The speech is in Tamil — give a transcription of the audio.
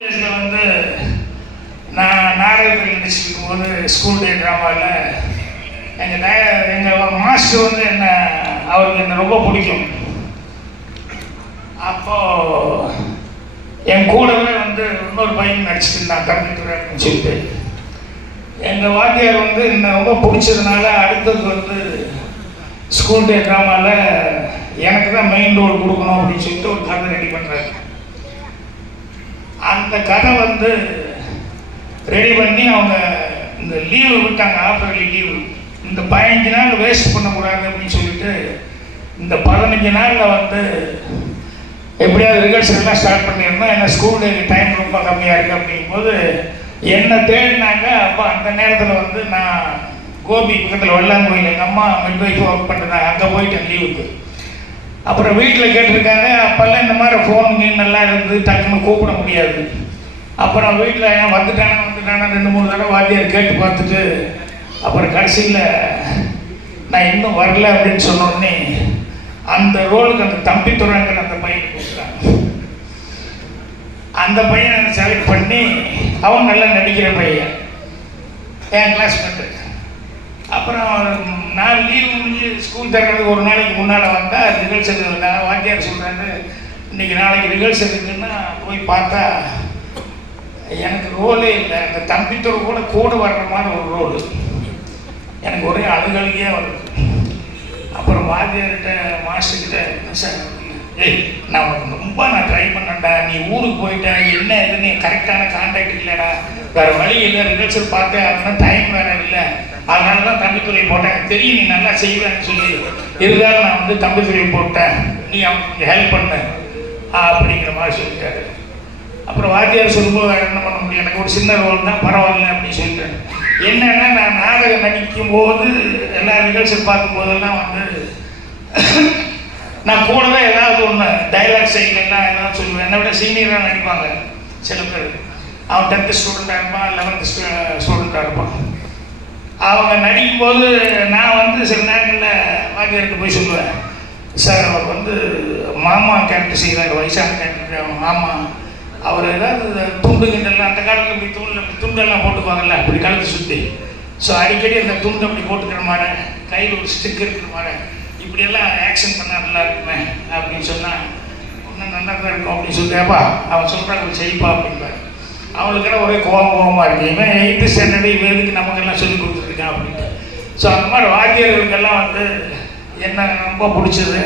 வந்து நான் நாடகத்தில் நடிச்சிருக்கும் போது ஸ்கூல் டே ட்ராமாவில் எங்கள் மாஸ்டர் வந்து அவருக்கு என்ன ரொம்ப பிடிக்கும். அப்போது என் கூடவே வந்து இன்னொரு பையன் நடிச்சிட்டு இருந்தான் தம்பித்துறை அப்படின்னு சொல்லிட்டு. எங்கள் வாத்தியார் வந்து என்னை ரொம்ப பிடிச்சதுனால அடுத்தது வந்து ஸ்கூல் டே ட்ராமாவில் எனக்கு தான் மெயின் ரோல் கொடுக்கணும் அப்படின்னு சொல்லிட்டு ஒரு கதை ரெடி பண்ணுறாரு. அந்த கதை வந்து ரெடி பண்ணி அவங்க இந்த லீவு விட்டாங்க, ஆஃபர்லி லீவு. இந்த 15 நாள் வேஸ்ட் பண்ணக்கூடாது அப்படின்னு சொல்லிட்டு இந்த 15 நாளில் வந்து எப்படியாவது ரிஹர்சல்லாம் ஸ்டார்ட் பண்ணியிருந்தோம். ஏன்னா ஸ்கூல் டைம் ரொம்ப கம்மியாக இருக்குது அப்படிங்கும்போது என்னை தேடினாங்க. அப்போ அந்த நேரத்தில் வந்து நான் கோபி பக்கத்தில் வெள்ளாங்கோயில் எங்கள் அம்மா மிட்வைஃப் ஒர்க் பண்ணுறாங்க, அங்கே போயிட்டேன் லீவுக்கு. அப்புறம் வீட்டில் கேட்டிருக்காங்க. அப்போல்லாம் இந்த மாதிரி ஃபோன் கீனெல்லாம் இருந்து டக்குன்னு கூப்பிட முடியாது. அப்புறம் வீட்டில் வந்துட்டானா 2-3 தடவை வாத்தியார் கேட்டு பார்த்துட்டு அப்புறம் கடைசியில் நான் இன்னும் வரல அப்படின்னு சொன்னோடனே அந்த ரோலுக்கு அந்த தம்பித்துறைங்கிற அந்த பையனை கூப்பிட்டாங்க. அந்த பையனை செலக்ட் பண்ணி அவன் நல்லா நடிக்கிற பையன், என் கிளாஸ்மேட்டு. அப்புறம் நான் லீவு முடிஞ்சு ஸ்கூல் திறக்கிறதுக்கு ஒரு நாளைக்கு முன்னால் வந்தால் ரிஹர்சல் நான் வாத்தியார் சொல்கிறாரு, இன்றைக்கி நாளைக்கு ரிஹர்சல் இருக்குன்னா போய் பார்த்தா எனக்கு ரோலே இல்லை. அந்த தம்பித்துறை கூட வர்ற மாதிரி ஒரு ரோல். எனக்கு ஒரே அழுகழுகியாக வருது. அப்புறம் வாத்தியார்கிட்ட மாஸ்டர்கிட்ட, சார் நான் ரொம்ப ட்ரை பண்ணேன்டா, நீ ஊருக்கு போயிட்டேன், என்ன இது நீ கரெக்டான கான்டாக்ட் இல்லைடா, வேறு வழி இல்லை, ரிஹர்சல் பார்த்தேன், அதெல்லாம் டைம் வேறு இல்லை, அதனால தான் தம்பித்துறை போட்டேன், எனக்கு தெரியும் நீ நல்லா செய்வேன்னு சொல்லி இருந்தாலும் நான் வந்து தம்பித்துறை போட்டேன், நீ அவனுக்கு ஹெல்ப் பண்ண அப்படிங்கிற மாதிரி சொல்லிட்டாரு. அப்புறம் வாத்தியார் சொல்லும்போது என்ன பண்ண முடியும், எனக்கு ஒரு சின்ன ரோல் தான் பரவாயில்ல அப்படின்னு சொல்லிட்டேன். என்னென்னா நான் நாடகம் நடிக்கும் போது எல்லா ரிஹர்சல் பார்க்கும்போதெல்லாம் வந்து நான் கூடவே ஏதாவது ஒன்று டைலாக் சைட்லாம் ஏதாவது சொல்லுவேன். என்னை விட சீனியராக நடிப்பாங்க சில பேர். அவன் 10th ஸ்டூடெண்ட்டாக இருப்பான், 11th ஸ்டூடெண்ட்டாக இருப்பான். அவங்க நடிக்கும்போது நான் வந்து சில நேரங்களில் வாத்தியார்கிட்ட போய் சொல்லுவேன், சார் அவர் வந்து மாமா கேரக்டர் செய்கிறார், வயசான கேரக்டர், அவன் மாமா அவர் ஏதாவது துண்டு கிண்டெல்லாம் அந்த காலத்தில் இப்படி துண்டெல்லாம் போட்டுக்குவாங்கல்ல அப்படி கழுத்து சுற்றி. ஸோ அடிக்கடி அந்த துண்டு அப்படி போட்டுக்கிற மாதிரி, கையில் ஒரு ஸ்டிக் இருக்கிற மாதிரி, இப்படியெல்லாம் ஆக்ஷன் பண்ணால் நல்லா இருக்குமே அப்படின்னு சொன்னால் இன்னும் நல்லா தான் இருக்கும் அப்படின்னு சொல்லிட்டேப்பா அவன் சொல்கிறாங்க செய்ப்பா அப்படின்பாரு. அவங்களுக்கெல்லாம் ஒரே கோபமாக இருக்குது, இவன் 8th ஸ்டாண்டர்டு இவன் எதுக்கு நமக்கெல்லாம் சொல்லி கொடுத்துருக்கான் அப்படின்ட்டு. ஸோ அந்த மாதிரி வாத்தியர்களுக்கெல்லாம் வந்து என்ன ரொம்ப பிடிச்சது.